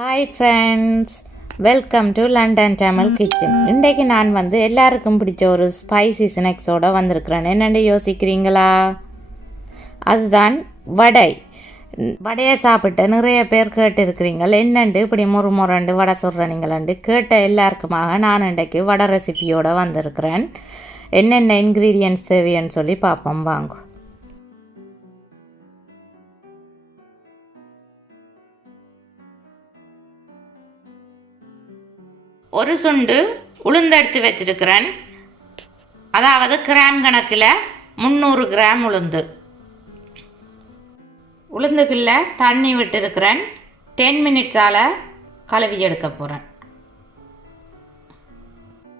Hi friends, welcome to London Tamil kitchen. இன்றைக்கு நான் எல்லாருக்கும் பிடிச்ச ஒரு ஸ்பைசி ஸ்நாக்ஸோடு வந்திருக்கிறேன். என்னென்னு யோசிக்கிறீங்களா? அதுதான் வடை. வடையை சாப்பிட்டு நிறைய பேர் கேட்டுருக்கிறீங்க, என்னண்டு இப்படி முறுமுறண்டு வடை சொல்கிறீங்களாண்டு கேட்ட எல்லாருக்குமாக நான் இன்றைக்கு வடை ரெசிபியோடு வந்திருக்கிறேன். என்னென்ன இன்க்ரீடியன்ட்ஸ் தேவைன்னு சொல்லி பார்ப்போம் வாங்க. ஒரு சுண்டு உளுந்து எடுத்து வச்சிருக்கிறேன். அதாவது கிராம் கணக்கில் 300 கிராம் உளுந்து. உளுந்துக்குள்ள தண்ணி விட்டுருக்கிறேன். 10 மினிட்ஸால் கழுவி எடுக்க போகிறேன்.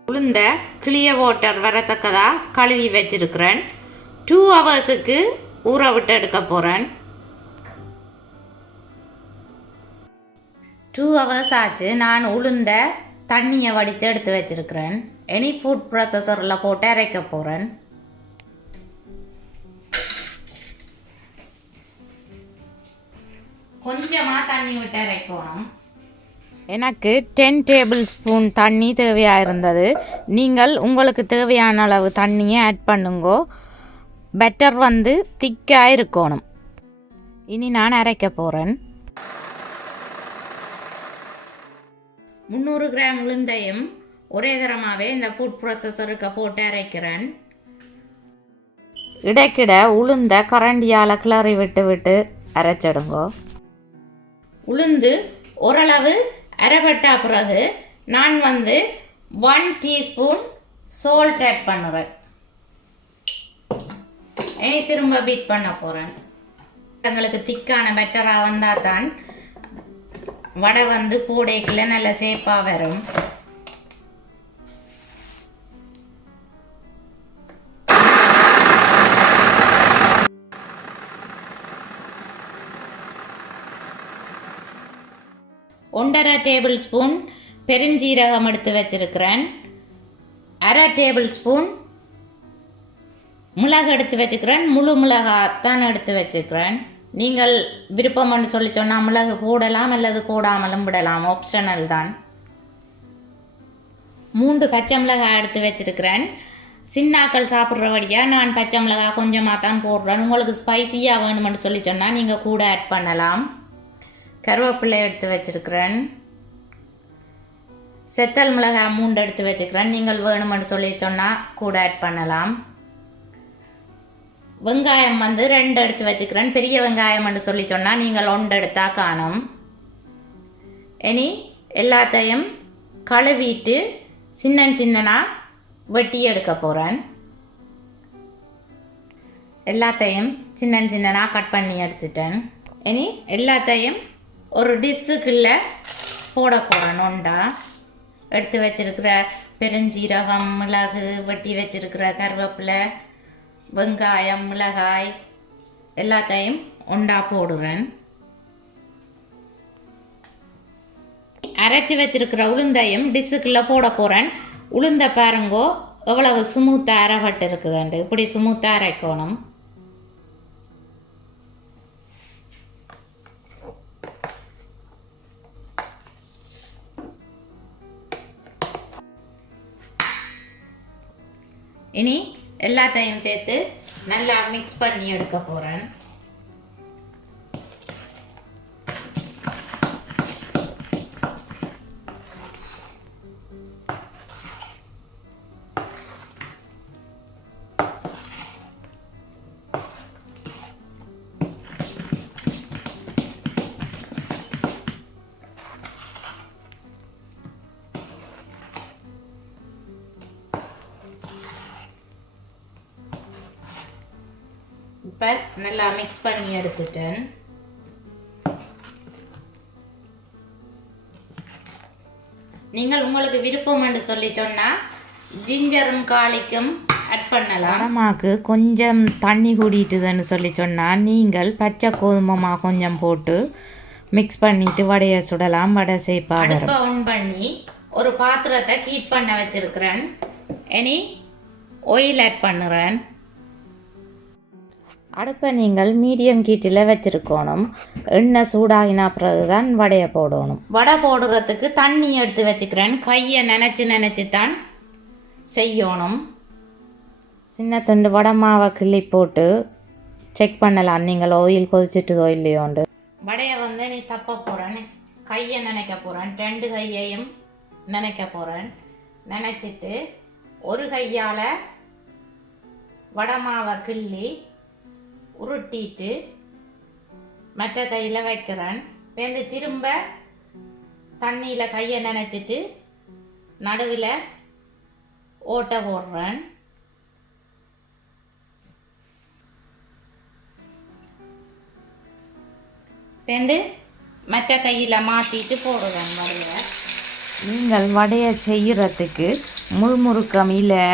உளுந்த கிளியர் வாட்டர் வரத்தக்கதாக கழுவி வச்சிருக்கிறேன். 2 ஹவர்ஸுக்கு ஊற விட்டு எடுக்க போகிறேன். 2 ஹவர்ஸ் ஆச்சு. நான் உளுந்த தண்ணியை வடித்து எடுத்து வச்சிருக்கிறேன். இனி ஃபுட் ப்ராசஸரில் போட்டு அரைக்க போகிறேன். கொஞ்சமாக தண்ணி விட்டு அரைக்கணும். எனக்கு 10 டேபிள் ஸ்பூன் தண்ணி தேவையாக இருந்தது. நீங்கள் உங்களுக்கு தேவையான அளவு தண்ணியை ஆட் பண்ணுங்கோ. பெட்டர் திக்காக இருக்கணும். இனி நான் அரைக்க போகிறேன். 300 கிராம் உளுந்தையும் ஒரே தரமாகவே இந்த ஃபுட் ப்ராசஸருக்கு போட்டு அரைக்கிறேன். இடைக்கிட உளுந்த கரண்டியால் கிளறி விட்டு விட்டு அரைச்சிடுங்கோ. உளுந்து ஓரளவு அரைப்பட்ட பிறகு நான் 1 டீஸ்பூன் சால்ட் ஆட் பண்ணுறேன். இனி திரும்ப பீட் பண்ண போகிறேன். எங்களுக்கு திக்கான பெட்டராக வந்தால் தான் வடை போடைக்குள்ள நல்ல சேப்பாக வரும். ஒன்றரை டேபிள் ஸ்பூன் பெருஞ்சீரகம் எடுத்து வச்சிருக்கிறேன். அரை டேபிள் ஸ்பூன் மிளகு எடுத்து வச்சுக்கிறேன். முழு மிளகாத்தான் எடுத்து வச்சுக்கிறேன். நீங்கள் விருப்பம்னு சொல்லி சொன்னால் மிளகு போடலாம் அல்லது போடாமலும் விடலாம், ஆப்ஷனல் தான். 3 பச்சை மிளகாய் எடுத்து வச்சிருக்கிறேன். சின்னாக்கள் சாப்பிட்றபடியாக நான் பச்சை மிளகாய் கொஞ்சமாக தான் போடுறேன். உங்களுக்கு ஸ்பைசியாக வேணுமென்னு சொல்லி சொன்னால் நீங்கள் கூட ஆட் பண்ணலாம். கருவேப்பிலை எடுத்து வச்சிருக்கிறேன். செத்தல் மிளகாய் 3 எடுத்து வச்சுக்கிறேன். நீங்கள் வேணுமென்னு சொல்லி சொன்னால் கூட ஆட் பண்ணலாம். வெங்காயம் 2 எடுத்து வச்சுக்கிறேன். பெரிய வெங்காயம்னு சொல்லி சொன்னால் நீங்கள் 1 எடுத்தால் காணும். இனி எல்லாத்தையும் கழுவிட்டு சின்னனாக வெட்டி எடுக்க போகிறேன். எல்லாத்தையும் சின்னனாக கட் பண்ணி எடுத்துட்டேன். இனி எல்லாத்தையும் ஒரு டிஷ்ஷுக்குள்ளே போட போகிறேன். ஒன்றா எடுத்து வச்சிருக்கிற பெருஞ்சீரகம், மிளகு, வெட்டி வச்சிருக்கிற கருவேப்பிலை, வெங்காயம், மிளகாய் எல்லாத்தையும் ஒன்றா போடுறேன். அரைச்சி வச்சிருக்கிற உளுந்தையும் டிஷ்ஷுக்குள்ளே போட போகிறேன். உளுந்த பாருங்கோ எவ்வளவு ஸ்மூத்தாக அரைப்பட்டு இருக்குதுண்டு. இப்படி ஸ்மூத்தாக அரைக்கணும். இனி எல்லாத்தையும் சேர்த்து நல்லா மிக்ஸ் பண்ணி எடுக்க போகிறேன். இப்போ நல்லா மிக்ஸ் பண்ணி எடுத்துட்டேன். நீங்கள் உங்களுக்கு விருப்பம் என்று சொல்லி சொன்னால் ஜிஞ்சரும் காலிக்கும் ஆட் பண்ணலாம். வடமாக்கு கொஞ்சம் தண்ணி கூடிட்டுதுன்னு சொல்லி சொன்னால் நீங்கள் பச்சை கோதுமை கொஞ்சம் போட்டு மிக்ஸ் பண்ணிட்டு வடையை சுடலாம். வடை சேப்பாக அடுப்பை ஆன் பண்ணி ஒரு பாத்திரத்தை ஹீட் பண்ண வச்சிருக்கிறேன். இனி ஆயில் ஆட் பண்ணுறேன். அடுப்பை நீங்கள் மீடியம் ஹீட்டில் வச்சுருக்கணும். எண்ணெய் சூடாகினா பிறகு தான் வடையை போடணும். வடை போடுறதுக்கு தண்ணி எடுத்து வச்சுக்கிறேன். கையை நினச்சி தான் செய்யணும். சின்ன துண்டு வடை மாவை கிள்ளி போட்டு செக் பண்ணலாம் நீங்கள் ஆயில் கொதிச்சிட்டுதோ இல்லையோண்டு. வடையை வந்து நீ தப்ப போகிறேன், கையை நினைக்க போகிறேன், 2 கையையும் நினைக்க போகிறேன். நினச்சிட்டு ஒரு கையால் வடை மாவை கிள்ளி உருட்டிட்டு மற்ற கையில் வைக்கிறேன். பேருந்து திரும்ப தண்ணியில் கையை நினைச்சிட்டு நடுவில் ஓட்டை போடுறேன். பேருந்து மற்ற கையில் மாற்றிட்டு போடுறேன் வடையை. நீங்கள் வடையை செய்கிறதுக்கு முள்முறுக்கம் இலை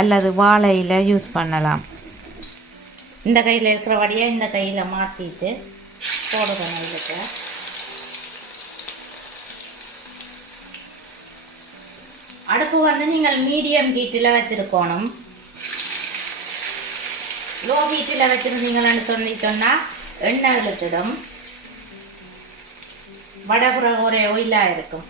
அல்லது வாழை இலை யூஸ் பண்ணலாம். இந்த கையில் இருக்கிற வடையை இந்த கையில் மாற்றிட்டு போடுறேன். இதுக்கு அடுப்பு வந்து நீங்கள் மீடியம் ஹீட்டில் வச்சுருக்கணும். லோ ஹீட்டில் வச்சுருந்தீங்கன்னு சொன்னால் எண்ணெய் இழுத்துடும், வடை ஒரே ஒயிலாக இருக்கும்.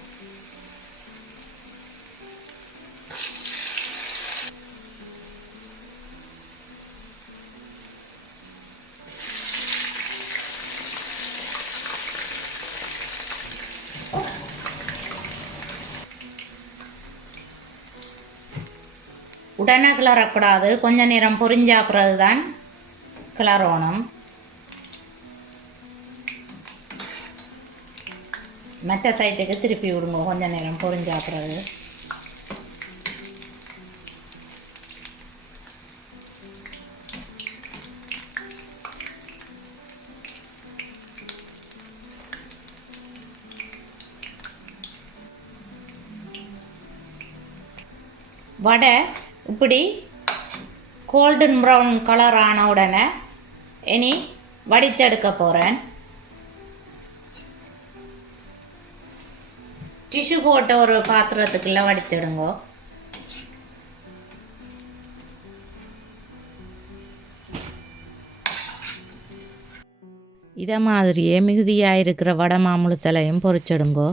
உடனே கிளறக்கூடாது, கொஞ்ச நேரம் பொரிஞ்சா பிறகுதான் கிளறணும். மற்ற சைட்டுக்கு திருப்பி விடுங்க கொஞ்ச நேரம் பொரிஞ்சா பிறகு. வடை இப்படி கோல்டன் ப்ரௌன் கலர் ஆன உடனே இனி வடிச்செடுக்க போகிறேன். டிஷ்யூ போட்ட ஒரு பாத்திரத்துக்குள்ள வடிச்சிடுங்க. இதை மாதிரியே மிகுதியாக இருக்கிற வடை மாமுழுத்தலையும் பொரிச்சிடுங்கோ.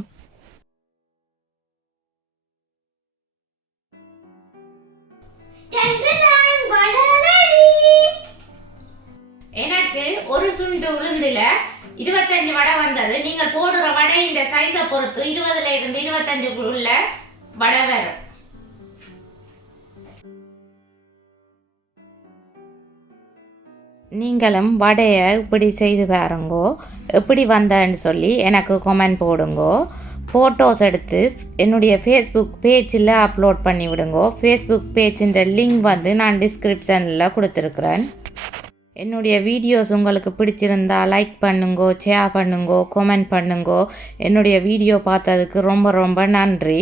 எனக்கு ஒரு சுண்டு உளுந்துல 25 வடை வந்தது. நீங்கள் போடுற வடை இந்த சைஸை பொறுத்து 20ல இருந்து 25 உள்ள வடை வரும். நீங்களும் வடையை இப்படி செய்து பாருங்கோ. எப்படி வந்தேன்னு சொல்லி எனக்கு கமெண்ட் போடுங்கோ. ஃபோட்டோஸ் எடுத்து என்னுடைய ஃபேஸ்புக் பேஜில் அப்லோட் பண்ணி விடுங்கோ. ஃபேஸ்புக் பேஜின்ற லிங்க் வந்து நான் டிஸ்கிரிப்ஷனில் கொடுத்துருக்குறேன். என்னுடைய வீடியோஸ் உங்களுக்கு பிடிச்சிருந்தா லைக் பண்ணுங்கோ, ஷேர் பண்ணுங்கோ, கமெண்ட் பண்ணுங்கோ. என்னுடைய வீடியோ பார்த்ததுக்கு ரொம்ப ரொம்ப நன்றி.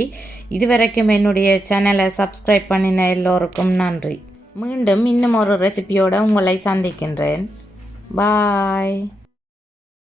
இதுவரைக்கும் என்னுடைய சேனலை சப்ஸ்கிரைப் பண்ணின எல்லோருக்கும் நன்றி. மீண்டும் இன்னும் ஒரு ரெசிபியோடு உங்களை சந்திக்கின்றேன். பாய்.